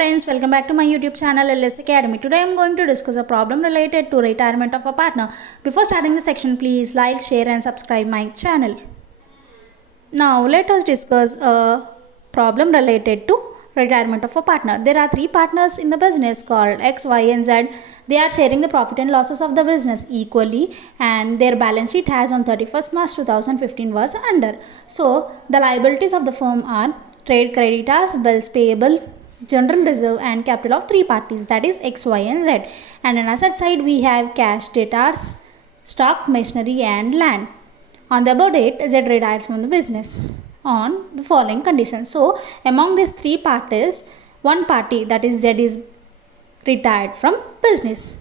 friends, welcome back to my YouTube channel LS Academy. Today I am going to discuss a problem related to retirement of a partner. Before starting the section, please like, share and subscribe my channel. Now let us discuss a problem related to retirement of a partner. There are three partners in the business called X, Y and Z. They are sharing the profit and losses of the business equally, and their balance sheet has on 31st March 2015 was under. So the liabilities of the firm are trade creditors, bills payable, general reserve and capital of three parties, that is X, Y and Z. And on asset side we have cash, debtors, stock, machinery and land. On the above date, Z retires from the business on the following conditions. So among these three parties, one party, that is Z, is retired from business.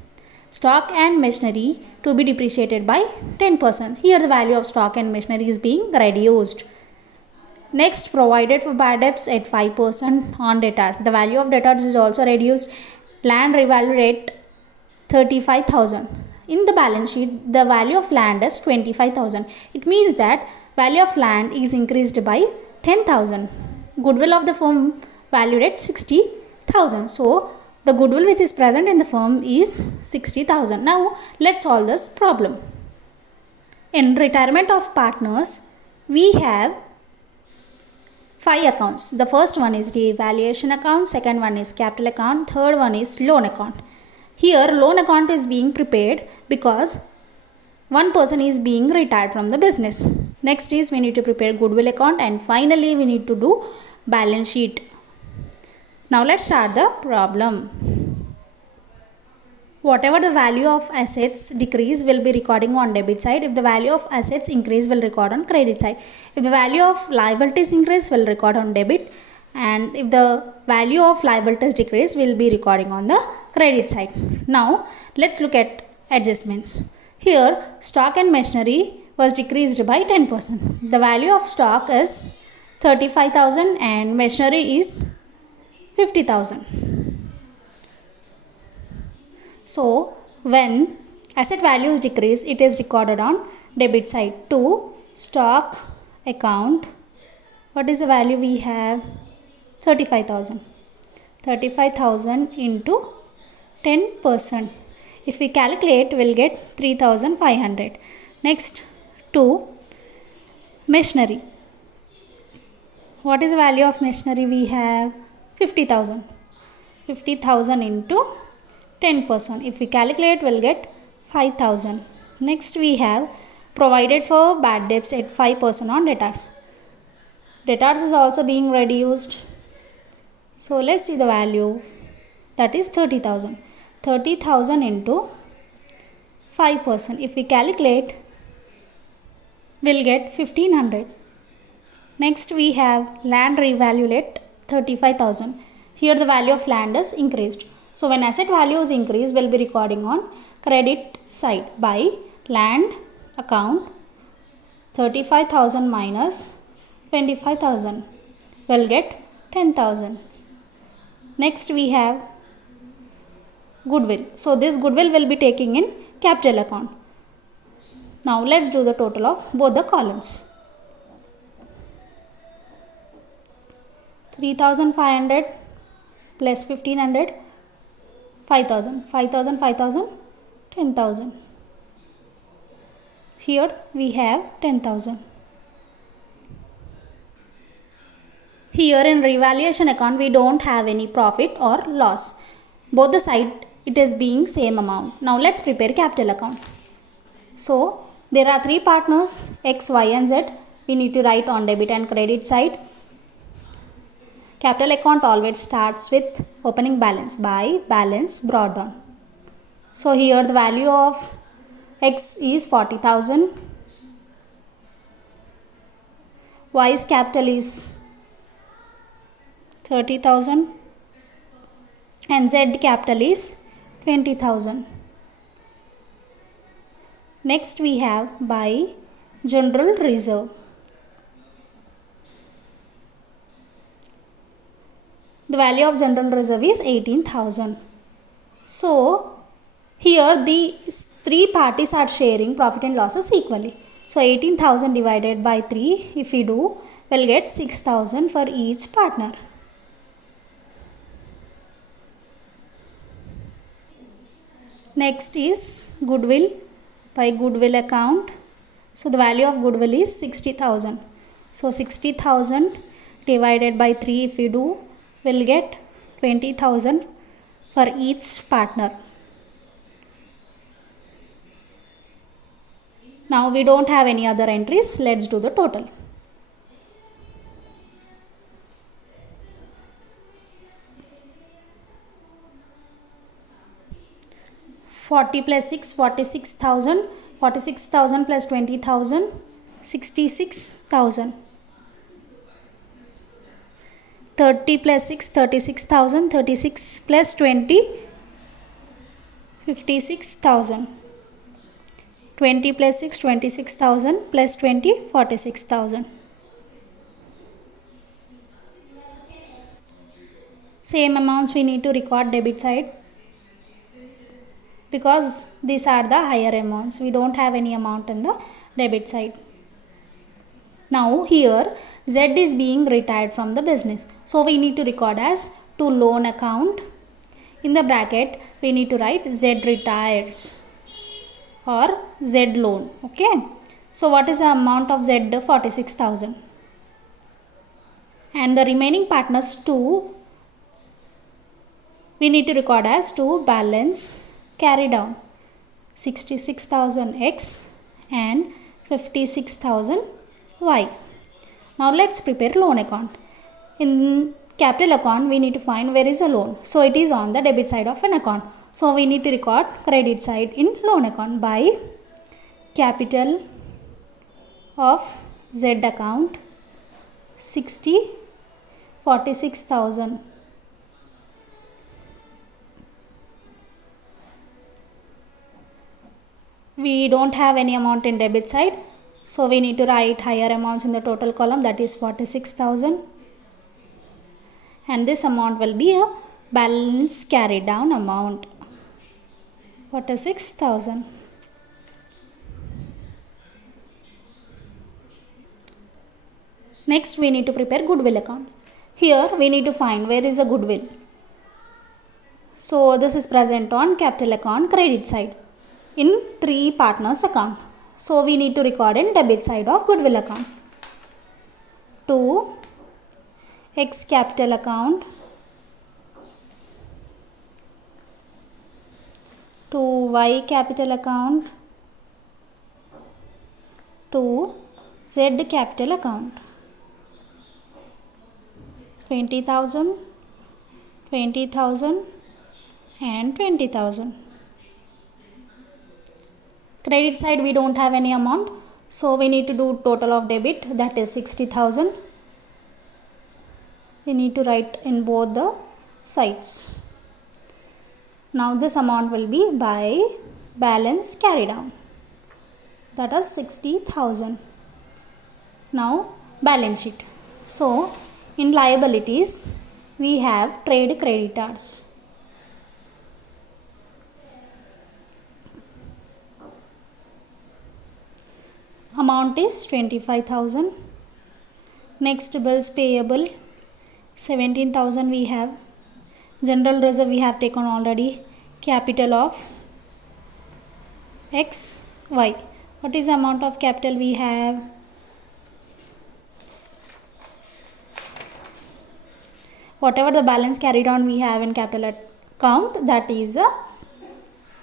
Stock and machinery to be depreciated by 10%. Here the value of stock and machinery is being reduced. Next, provided for bad debts at 5% on debtors. The value of debtors is also reduced. Land revalued at 35,000. In the balance sheet, the value of land is 25,000. It means that value of land is increased by 10,000. Goodwill of the firm valued at 60,000. So the goodwill which is present in the firm is 60,000. Now let's solve this problem. In retirement of partners, we have 5 accounts. The first one is revaluation account, second one is capital account, third one is loan account. Here loan account is being prepared because one person is being retired from the business. Next is we need to prepare goodwill account, and finally we need to do balance sheet. Now let's start the problem. Whatever the value of assets decrease will be recording on debit side. If the value of assets increase, will record on credit side. If the value of liabilities increase, will record on debit. And if the value of liabilities decrease, will be recording on the credit side. Now let's look at adjustments. Here stock and machinery was decreased by 10%. The value of stock is 35,000 and machinery is 50,000. So when asset values decrease, it is recorded on debit side. To stock account, what is the value we have? 35,000. 35,000 into 10%. If we calculate, we'll get 3,500. Next, to machinery. What is the value of machinery we have? 50,000. 50,000 into 10%. If we calculate, we'll get 5,000. Next we have provided for bad debts at 5% on debtors. Debtors is also being reduced. So let's see the value, that is 30,000. 30,000 into 5%. If we calculate, we'll get 1,500. Next we have land revalued at 35,000. Here the value of land is increased. So when asset values increase, we'll be recording on credit side by land account 35,000 minus 25,000. We'll get 10,000. Next we have goodwill. So this goodwill will be taking in capital account. Now let's do the total of both the columns. 3,500 plus 1,500. 5,000, 5,000, 5,000, 10,000. Here we have 10,000. Here in revaluation account, we don't have any profit or loss. Both the side it is being same amount. Now let's prepare capital account. So there are three partners X, Y and Z. We need to write on debit and credit side. Capital account always starts with opening balance by balance brought down. So here the value of X is 40,000. Y's capital is 30,000 and Z capital is 20,000. Next we have by general reserve. The value of general reserve is 18,000. So here the three parties are sharing profit and losses equally. So 18,000 divided by 3, if we do, we'll get 6,000 for each partner. Next is goodwill. By goodwill account, so the value of goodwill is 60,000. So 60,000 divided by 3 if we do, we'll get 20,000 for each partner. Now we don't have any other entries. Let's do the total. 40 plus 6, 46,000. 46,000 plus 20,000, 66,000. 30 plus 6, 36,000. 36 plus 20, 56,000. 20 plus 6, 26,000 plus 20, 46,000. Same amounts we need to record debit side, because these are the higher amounts. We don't have any amount in the debit side. Now here Z is being retired from the business. So we need to record as to loan account. In the bracket we need to write Z retires or Z loan. Okay. So what is the amount of Z? 46,000. And the remaining partners 2 we need to record as to balance carry down, 66,000 X and 56,000 Y. Now let's prepare loan account. In capital account we need to find where is the loan. So it is on the debit side of an account. So we need to record credit side in loan account by capital of Z account 46,000. We don't have any amount in debit side, so we need to write higher amounts in the total column, that is 46,000, and this amount will be a balance carried down amount, 46,000. Next we need to prepare goodwill account. Here we need to find where is the goodwill. So this is present on capital account credit side in 3 partners account. So we need to record in debit side of goodwill account. To X capital account, to Y capital account, to Z capital account. 20,000, 20,000 and 20,000. Credit side we don't have any amount, so we need to do total of debit, that is 60,000. We need to write in both the sides. Now this amount will be by balance carry down, that is 60,000. Now balance sheet. So in liabilities we have trade creditors. Amount is 25,000. Next bills payable 17,000 we have. General reserve we have taken already. Capital of X, Y. What is the amount of capital we have? Whatever the balance carried on we have in capital account, that is the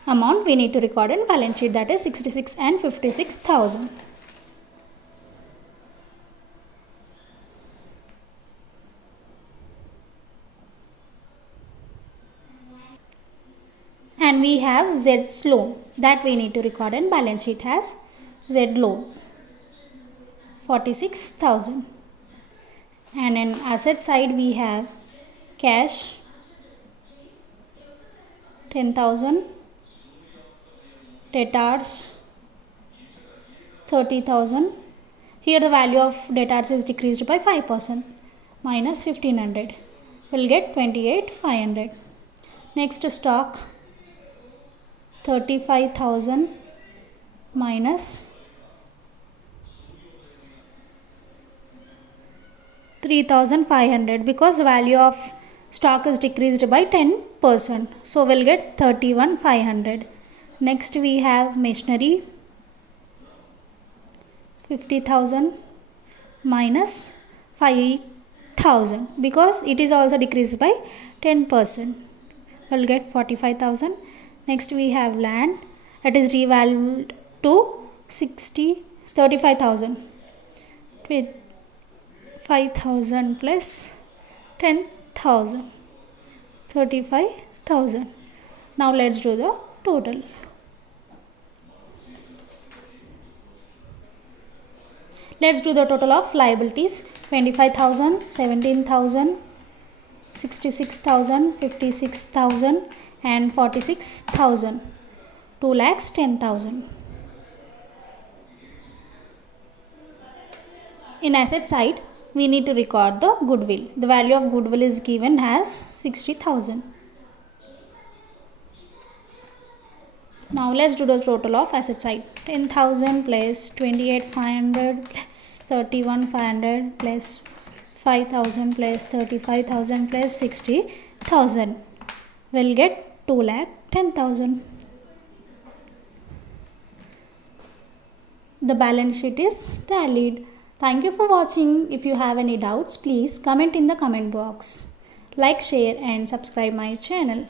amount we need to record in balance sheet, that is 66 and 56,000. And we have Z's loan, that we need to record in balance sheet as Z loan, 46,000. And in asset side we have cash 10,000, debtors 30,000. Here the value of debtors is decreased by 5%, minus 1,500. We'll get 28,500. Next stock 35,000 minus 3,500, because the value of stock is decreased by 10%. So we'll get 31,500. Next we have machinery 50,000 minus 5,000 because it is also decreased by 10%. We'll get 45,000. Next we have land, that is revalued to 35,000. 5,000 plus 10,000, 35,000. Now let's do the total. Let's do the total of liabilities. 25,000, 17,000, 66,000, 56,000 and 46,000. 2,10,000. In asset side, we need to record the goodwill. The value of goodwill is given as 60,000. Now let's do the total of asset side. 10,000 plus 28,500 plus 31,500 plus 5,000 plus 35,000 plus 60,000. We'll get 2,10,000. The balance sheet is tallied. Thank you for watching. If you have any doubts, please comment in the comment box. Like, share and subscribe my channel.